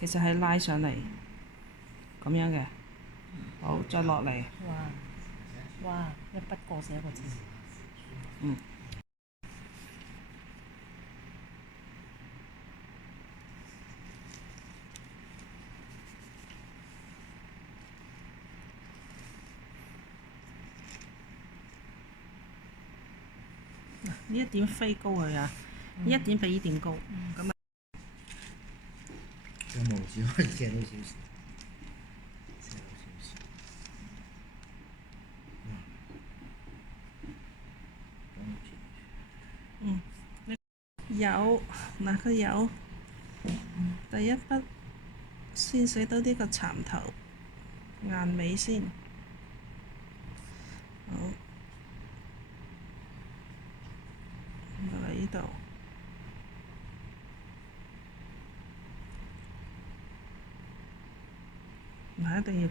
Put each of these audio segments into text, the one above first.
其實係拉上嚟咁樣嘅。好，再落嚟。哇！哇！一筆過寫一個字。嗯。呢一點飛高佢啊！呢一點比呢點高，咁啊。個毛字可以寫到少少，寫到少少。有嗱，佢有第一筆先寫到呢個蠶頭眼尾先。好，落嚟呢度，唔係一定要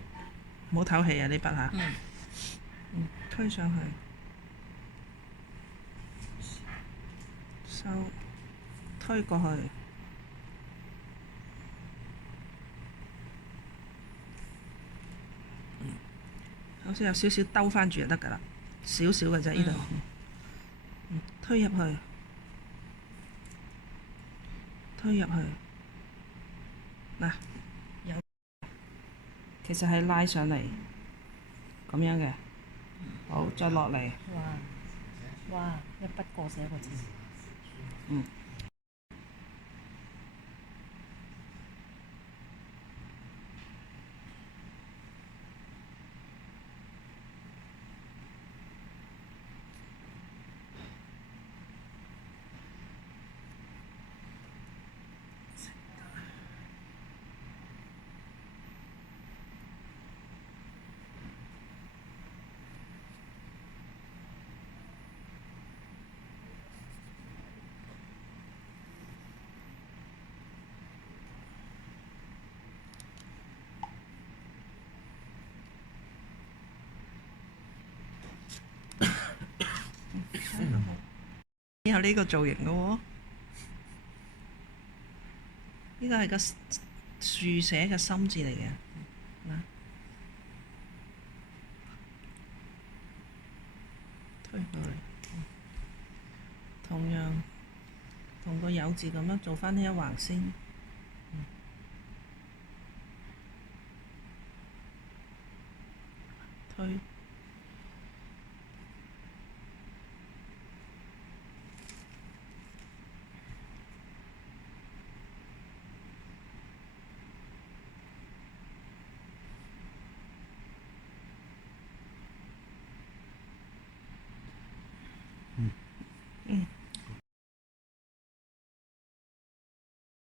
唔好唞氣啊！呢筆嚇，推上去，收，推過去，好似有少少兜翻住就得㗎啦，少少嘅啫呢度，推入去，推入去，嗱，有，其實係拉上嚟咁樣嘅。好，再落嚟。哇！哇！一筆過寫一個字。嗯。有呢個造型嘅喎，呢個係個豎寫嘅心字嚟嘅，推過嚟，同樣同個有字咁樣做翻呢一橫先，推。